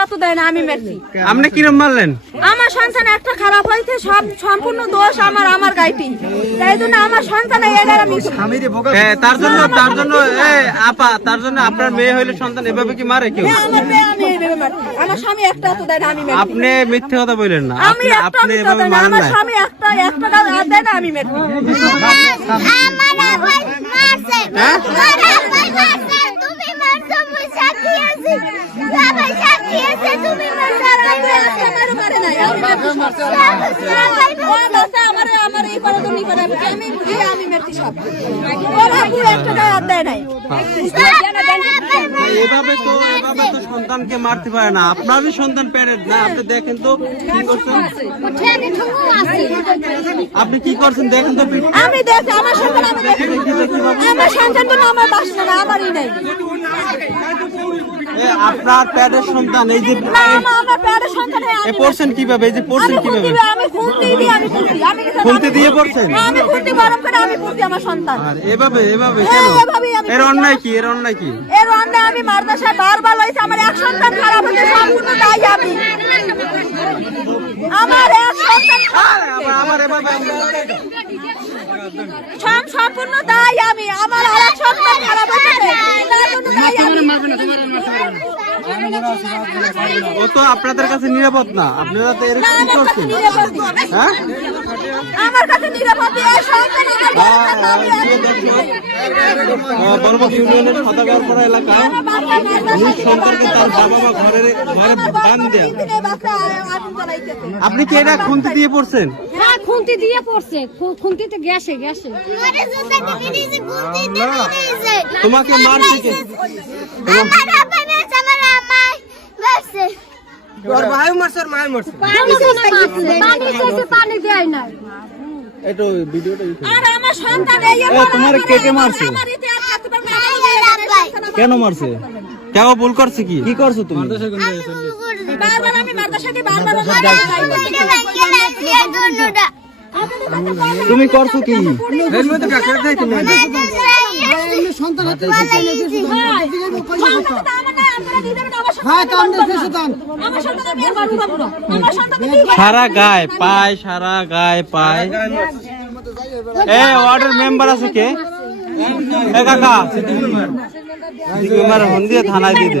একটা তো দেয় না আমি মেরছি। আপনি কিরম মারলেন? আমার সন্তান একটা খারাপ হয়েছে সব সম্পূর্ণ দোষ আমার আমার গাইটি তাই জন্য আমার সন্তান আমি তার জন্য তার জন্য এ, আপা তার জন্য আপনার মেয়ে হইলে সন্তান এভাবে কি মারে কেউ? হ্যাঁ, আমার মেয়ে আমি এইভাবে মারছি। আমার স্বামী একটা তো দেয় না আমি মেরছি। আপনি মিথ্যে কথা বললেন না। আমি একটা এভাবে না আমার স্বামী একটা একটা দেয় না আমি মেরছি। আমার আবার আমার মারছো মুই সাথী আছি বাবা সাথী আছে তুমি মারছো আর আমি মেরছি সব। ওরা পুরো একটা দেয় নাই এভাবে তো এভাবে তো সন্তানকে মারতে পারে না। আপনারই সন্তান প্যারেন্ট না আপনি দেখেন তো কি করছেন। আপনি কি করছেন দেখেন তো। আমি দেখছি আমার সন্তান আমি আমার সন্তান তো আমার বাসা আমারই নেই। আপনার প্যারেন্ট সন্তান এই যে না আমার আমার প্যারের সন্তান হয়ে পড়ছেন কীভাবে? এই যে পড়ছেন কীভাবে? আমি খুন্তি দিয়ে আমি খুন্তি আমি কিছু দিয়ে পড়ছেন? আমি আমি আমার সন্তান। আর এভাবে এভাবে হ্যাঁ, কেন? এর অন্যায় কি? এর অন্যায় কি? এর অন্যে আমি মাদ্রাসায় বারবার লইছি আমার এক সন্তান খারাপ হয়েছে সম্পূর্ণ দায়ী আমি। আমার এক সন্তান আবার এভাবে সব সম্পূর্ণ দায়ী আমি আমার আর এক সন্তান খারাপ হয়েছে। তার জন্য দায়ী আমি। ও তো আপনাদের কাছে নিরাপদ না। আপনারা তো এরকম করছেন। হ্যাঁ? আমার কাছে নিরাপদ নিজ সন্তানকে তার বাবা মা ঘরের ঘরে বান দেয়া। আপনি কি এটা খুনতে দিয়ে পড়ছেন? হ্যাঁ খুন্তি দিয়ে পড়ছে। খুন্তিতে গ্যাসে গ্যাসে। তোমাকে মার কে আমার আব্বা মারছে আমার আম্মা মারছে পানি মারছে পানি পানি দেয় নাই। একটু ভিডিওটা আর আমার সন্তান এই তোমার কে কে মারছে? না। কেন মারছে? কেউ ভুল করছে কি? কি করছ তুমি? বারবার আমি মাদ্রাসাকে বারবার তুমি করছ কি? সারা গায়ে পায় সারা গায়ে পায়। এ ওয়ার্ডের মেম্বার আছে কে? এ কাকা। মেম্বার হন দিয়ে থানায় দিয়ে দে।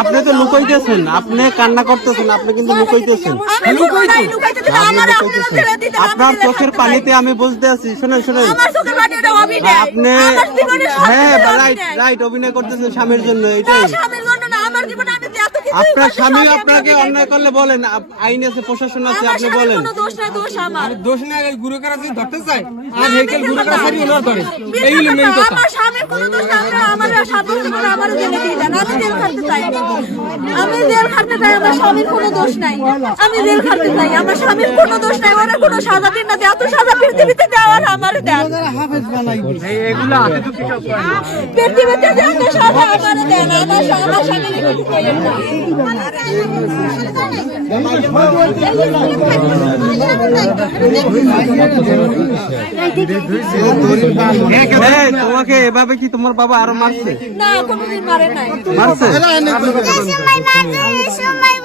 আপনি তো লুকাইতেছেন আপনি কান্না করতেছেন আপনি কিন্তু লুকাইতেছেন। আপনার চোখের পানিতে আমি বুঝতে আছি শুনে শুনেন। অভিনয় আপনি হ্যাঁ রাইট রাইট অভিনয় করতেছেন স্বামীর জন্য এটাই। না, আপনার স্বামী আপনাকে অন্যায় করলে বলেন আইন আছে প্রশাসন আছে আপনি বলেন দোষ নাই, দোষ আমার। দোষ না গুরু করা যদি ধরতে চায় আর হেকেল গুরু করা সারি ওনার ধরে মিথ্যা এইগুলো মেন কথা, কথা আমার স্বামীর কোনো দোষ নাই, আমরা- আমার সাত বছর আমার জেলে দিয়ে দেন, আমি জেল খাটতে চাই। আমি জেল খাটতে চাই, আমার স্বামীর কোনো দোষ নাই। আমি জেল খাটতে চাই, আমার স্বামীর কোনো দোষ নাই, ওরা কোনো সাজা দিন না, এত সাজা পৃথিবীতে দেওয়ার আমার দেন। পৃথিবীতে যত সাজা আমার দেন, আমার আমার স্বামীর কিছু করেন না। এই, তোমাকে এভাবে কি তোমার বাবা আরও মারছে? না, কোনোদিন মারে নাই। মারছে? এই সময়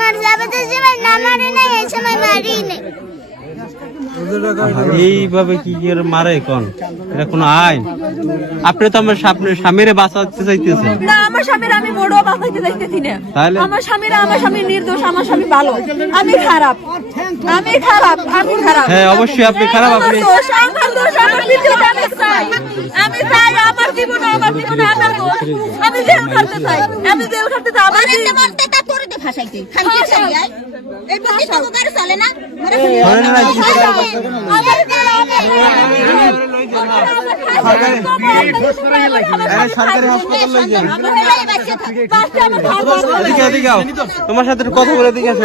মার যাবে তো সময় না মারে না এই সময় মারি নেই এইভাবে কি মারে কোন এটা কোনো আইন? আপনি তো আমার স্বামী- স্বামীরে বাঁচাতে চাইতেছেন। না আমার স্বামীর আমি বড় বাঁচাইতে চাইতেছি না। আমার স্বামীর আমার স্বামী নির্দোষ আমার স্বামী ভালো। আমি খারাপ। আমি খারাপ আমি খারাপ। হ্যাঁ অবশ্যই আপনি খারাপ আপনি দোষ আমার দোষ আমার পৃথিবীতে আমি চাই। আমার জীবনে আমার জীবনে আমার আমি জেল খাটতে চাই। আমি জেল খাটতে চাই। আমার তোরে দে ফাঁসাইতে খাইতে চাই তোমার সাথে একটু কথা বলে দিকে আসো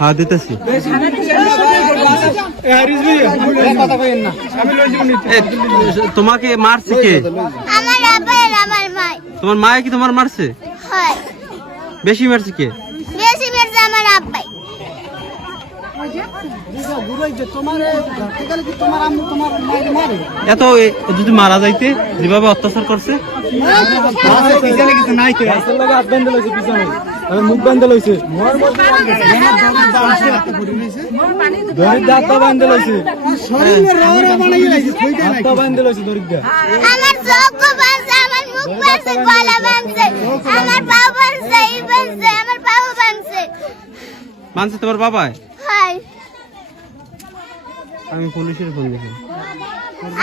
হ্যাঁ দিতেছি তোমাকে মারছে কে? আমার আব্বা আর আমার মাই। তোমার মায়ে কি তোমার মারছে? বেশি মারছে কে? বেশি বেশি আমার আব্বাই। এত যদি মারা যাইতে যেভাবে অত্যাচার করছে। মুখ বান্ধে লইছে। দরিদ্র বান্ধে লইছে। হাত বান্ধে লইছে। দরিদ্র গলা বানছে আমার পাও বানছে মানছে তোমার বাবাই? আমি পুলিশের ফোন দিছি।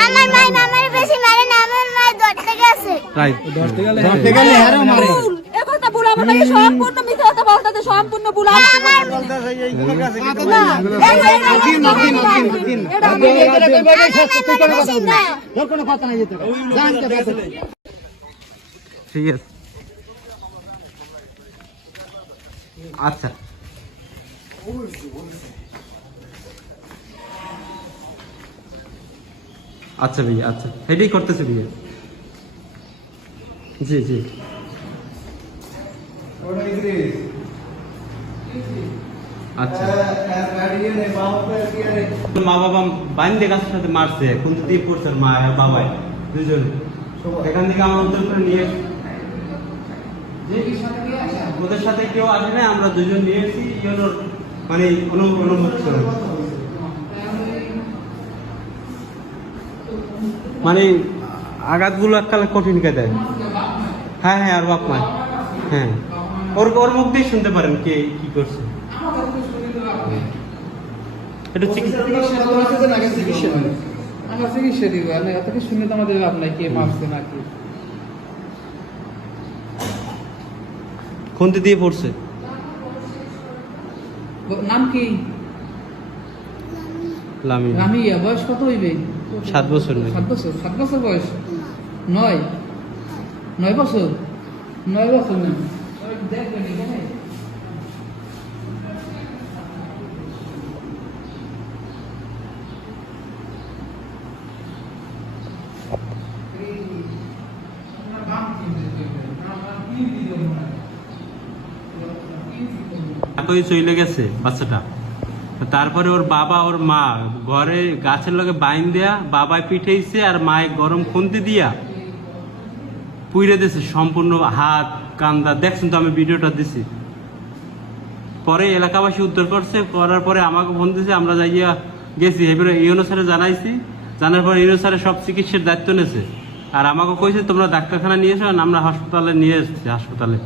আমার মাই আমার বেশি মারে না আমার মাই ধরতে গেছে। রাইট। ভুল। এ কথা ভুল আমার নাকি সম্পূর্ণ মিথ্যা কথা বলতেছে সম্পূর্ণ ভুল। ঠিক আছে আচ্ছা আচ্ছা ভাইয়া আচ্ছা এটাই করতেছে ভাইয়া জি জি আচ্ছা। মা বাবা বাইন্দে গাছের সাথে মারছে কোন দিয়ে পড়ছে মা আর বাবাই দুজন এখান থেকে আমার উত্তর করে নিয়ে ওদের সাথে কেউ আসে না আমরা দুজন নিয়ে এসেছি ইয়োনোর মানে অনু- অনুভব করে মানে আঘাতগুলো এককালে কঠিন কে দেয়। হ্যাঁ হ্যাঁ আর বাপ মা হ্যাঁ। ওর ওর মুখ দিয়ে শুনতে পারেন কে কি করছে। একটু চিকিৎসা আমরা চিকিৎসা দিব আর এত কিছু শুনে তো আমাদের লাভ নাই কে মারছে না কি। খুন্তি দিয়ে পড়ছে। নাম কি? লামি রামিয়া বয়স কত হইবে? সাত বছর সাত বছর সাত বছর বয়স? নয়? নয় বছর? নয় বছর না। দেখবেন এখানে একই চলে গেছে বাচ্চাটা তো তারপরে ওর বাবা ওর মা ঘরে গাছের লগে বাইন দেয়া বাবায় পিঠেইছে আর মায়ে গরম খুন্তি দিয়া পুইরে দিছে, সম্পূর্ণ হাত, কান্দা। দেখছেন তো আমি ভিডিওটা দিছি। পরে এলাকাবাসী উদ্ধার করছে, করার পরে আমাকে ফোন দিয়েছে আমরা যাইয়া গেছি। এবারে ইউনো স্যারে জানাইছি। জানার পর ইউনো স্যারে সব চিকিৎসার দায়িত্ব নিয়েছে। আর আমাকে কইছে, তোমরা ডাক্তারখানা নিয়ে এসো আমরা হাসপাতালে নিয়ে এসেছি, হাসপাতালে।